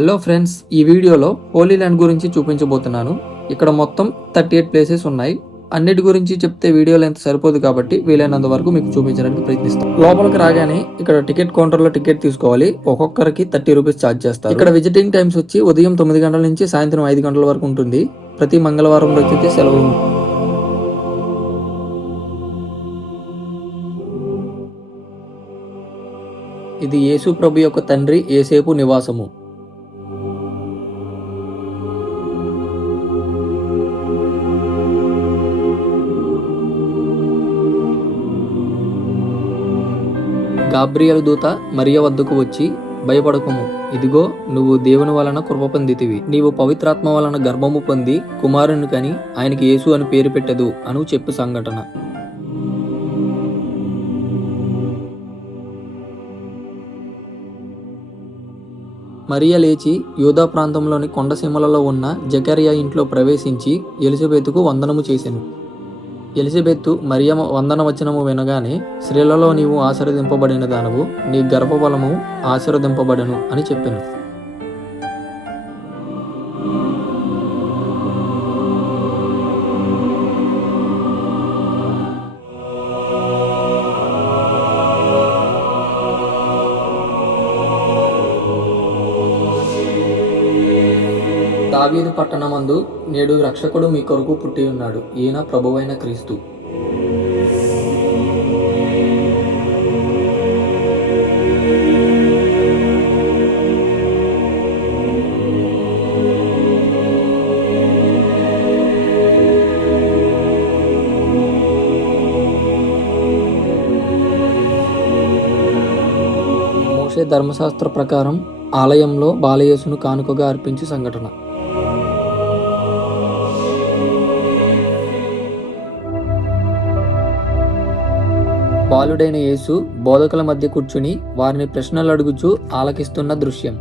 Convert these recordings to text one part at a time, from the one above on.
Hello friends, ఈ వీడియోలో Holi land గురించి చూపించబోతున్నాను. ఇక్కడ మొత్తం 38 ప్లేసెస్ ఉన్నాయి. అన్నిటి గురించి చెప్తే వీడియో లెంత్ సరిపోదు కాబట్టి వీలైనంత వరకు మీకు చూపించడానికి ప్రయత్నిస్తాను. లోపలికి రాగానే ఇక్కడ టికెట్ కౌంటర్లో టికెట్ తీసుకోవాలి. ఒక్కొక్కరికి 30 రూపీస్ ఛార్జ్ చేస్తారు. ఇక్కడ విజిటింగ్ టైమ్స్ వచ్చి ఉదయం 9 గంటల నుంచి సాయంత్రం 5 గంటల వరకు ఉంటుంది. ప్రతి మంగళవారం రోజైతే సెలవు. ఇది యేసు ప్రభు యొక్క తండ్రి యేసేపు నివాసము. గాబ్రియలు దూత మరియ వద్దకు వచ్చి, భయపడకుము, ఇదిగో నువ్వు దేవుని వలన కృప పొందితివి. నీవు పవిత్రాత్మ వలన గర్భము పొంది కుమారుని కని ఆయనకి యేసు అని పేరు పెట్టదు అను చెప్పు సంఘటన. మరియ లేచి యూదా ప్రాంతంలోని కొండసీమలలో ఉన్న జకరియా ఇంట్లో ప్రవేశించి ఎలిజబెతుకు వందనము చేసెను. ఎలిజబెత్తు మరియ వందన వచనము వినగానే, స్త్రీలలో నీవు ఆశీర్వదింపబడిన దానవు, నీ గర్భఫలము ఆశీర్వదింపబడను అని చెప్పెను. దావీదు పట్టణమందు నేడు రక్షకుడు మీ కొరకు పుట్టి ఉన్నాడు, ఈయన ప్రభువైన క్రీస్తు. మోషే ధర్మశాస్త్ర ప్రకారం ఆలయంలో బాలయేసును కానుకగా అర్పించే సంఘటన. బాలుడైన యేసు బోధకుల మధ్య కూర్చుని వారిని ప్రశ్నలు అడుగుచూ ఆలకిస్తున్న దృశ్యం.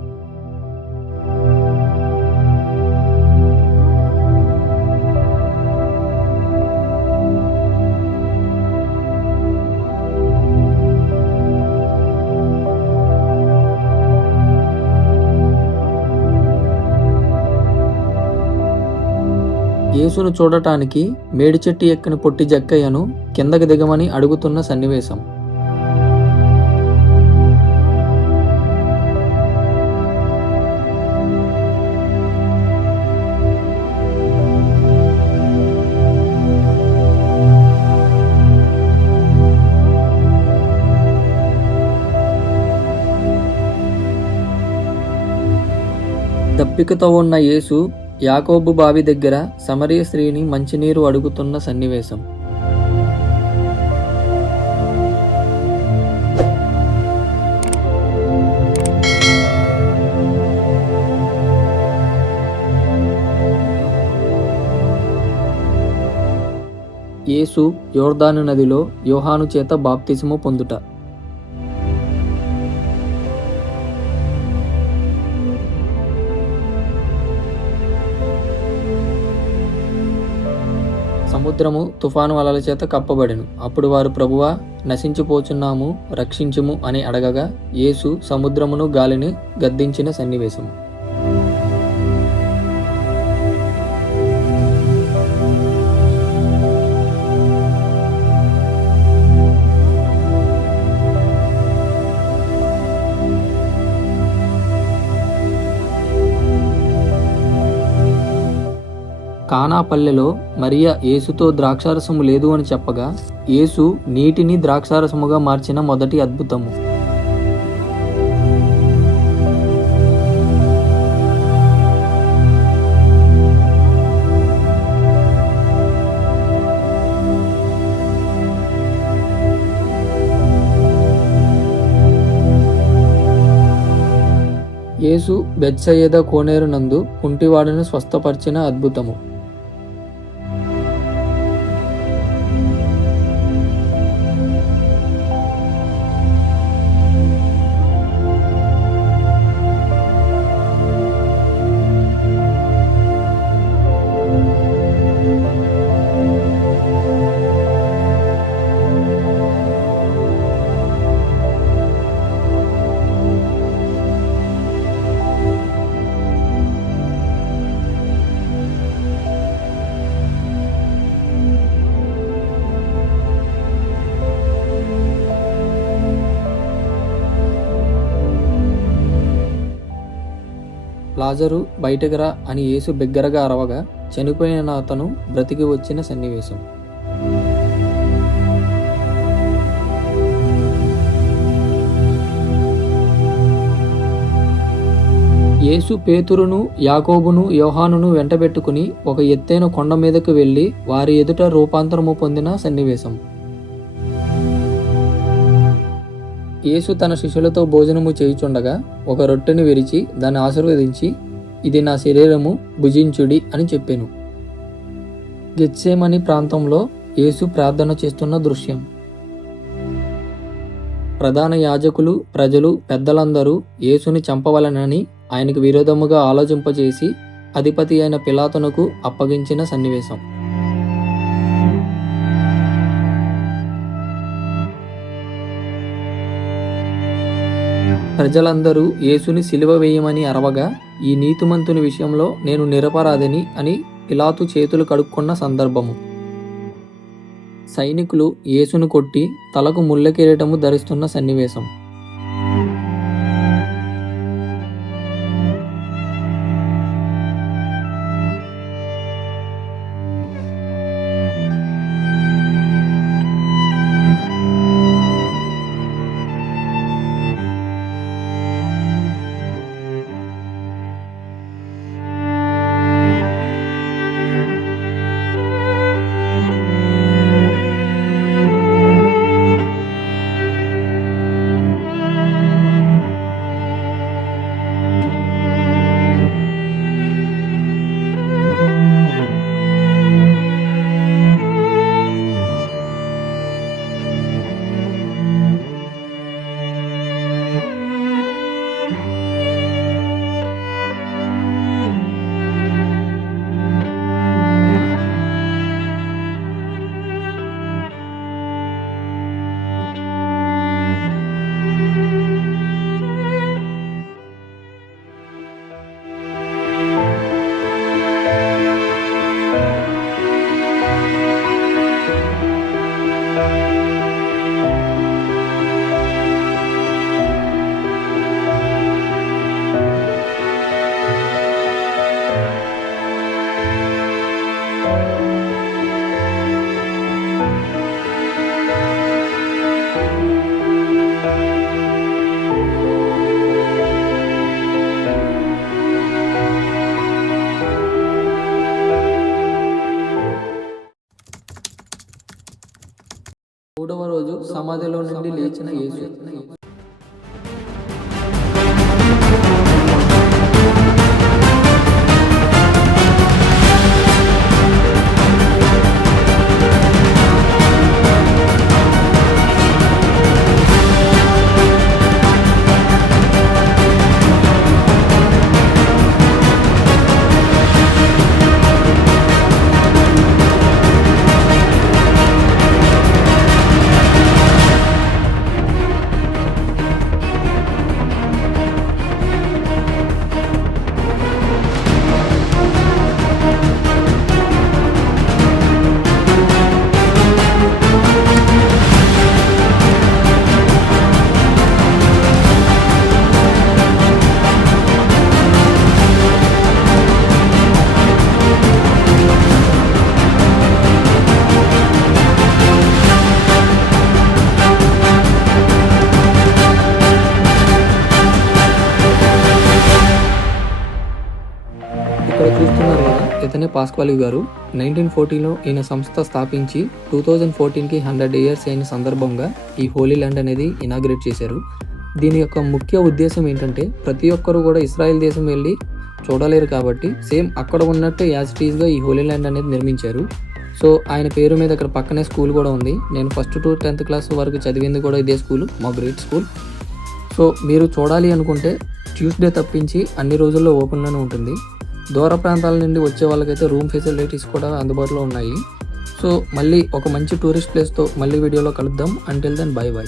యేసును చూడటానికి మేడి చెట్టు ఎక్కిన పొట్టి జక్కయ్యను కిందకి దిగమని అడుగుతున్న సన్నివేశం. దప్పికతో ఉన్న యేసు యాకోబు బావి దగ్గర సమరయ స్త్రీని మంచినీరు అడుగుతున్న సన్నివేశం. యేసు యోర్దాను నదిలో యోహాను చేత బాప్తిసము పొందుట. సముద్రము తుఫాను అలల చేత కప్పబడెను. అప్పుడు వారు, ప్రభువా, నశించిపోచున్నాము, రక్షించుము అని అడగగా యేసు సముద్రమును గాలిని గద్దించిన సన్నివేశం. కానా పల్లెలో మరియ యేసుతో ద్రాక్షారసము లేదు అని చెప్పగా యేసు నీటిని ద్రాక్షారసముగా మార్చిన మొదటి అద్భుతము. యేసు బెత్సయిదా కోనేరు నందు కుంటివాడిని స్వస్థపరిచిన అద్భుతము. లాజరు బయటకు రా అని యేసు బిగ్గరగా అరవగా చనిపోయిన అతను బ్రతికి వచ్చిన సన్నివేశం. యేసు పేతురును, యాకోబును, యోహానును వెంటబెట్టుకుని ఒక ఎత్తైన కొండ మీదకు వెళ్లి వారి ఎదుట రూపాంతరము పొందిన సన్నివేశం. యేసు తన శిష్యులతో భోజనము చేయుచుండగా ఒక రొట్టెను విరిచి దాన్ని ఆశీర్వదించి, ఇది నా శరీరము, భుజించుడి అని చెప్పెను. గెత్సేమని ప్రాంతంలో యేసు ప్రార్థన చేస్తున్న దృశ్యం. ప్రధాన యాజకులు, ప్రజలు, పెద్దలందరూ యేసుని చంపవలనని ఆయనకు విరోధముగా ఆలోచింపజేసి అధిపతి అయిన పిలాతునకు అప్పగించిన సన్నివేశం. ప్రజలందరూ యేసుని సిలువ వేయమని అరవగా, ఈ నీతిమంతుని విషయంలో నేను నిరపరాధిని అని పిలాతు చేతులు కడుక్కున్న సందర్భము. సైనికులు యేసును కొట్టి తలకు ముళ్ళ కిరీటము ధరిస్తున్న సన్నివేశం. మూడవ రోజు సమాధిలో నుండి లేచిన యేసు. ఇక్కడ చూస్తున్నారు కదా, ఇతనే పాస్క్వాలి గారు. 1940లో ఈయన సంస్థ స్థాపించి 2014కి 100 years అయిన సందర్భంగా ఈ హోలీ ల్యాండ్ అనేది ఇనాగ్రేట్ చేశారు. దీని యొక్క ముఖ్య ఉద్దేశం ఏంటంటే, ప్రతి ఒక్కరు కూడా ఇస్రాయెల్ దేశం వెళ్ళి చూడలేరు కాబట్టి సేమ్ అక్కడ ఉన్నట్టు యాజ్ ఇట్ ఈస్గా ఈ హోలీ ల్యాండ్ అనేది నిర్మించారు. సో ఆయన పేరు మీద ఇక్కడ పక్కనే స్కూల్ కూడా ఉంది. నేను 1st to 10th క్లాస్ వరకు చదివింది కూడా ఇదే స్కూల్, మా గ్రేట్ స్కూల్. సో మీరు చూడాలి అనుకుంటే ట్యూస్డే తప్పించి అన్ని రోజుల్లో ఓపెన్లోనే ఉంటుంది. దూర ప్రాంతాల నుండి వచ్చే వాళ్ళకైతే రూమ్ ఫెసిలిటీస్ కూడా అందుబాటులో ఉన్నాయి. సో మళ్ళీ ఒక మంచి టూరిస్ట్ ప్లేస్తో మళ్ళీ వీడియోలో కలుద్దాం. Until then bye by.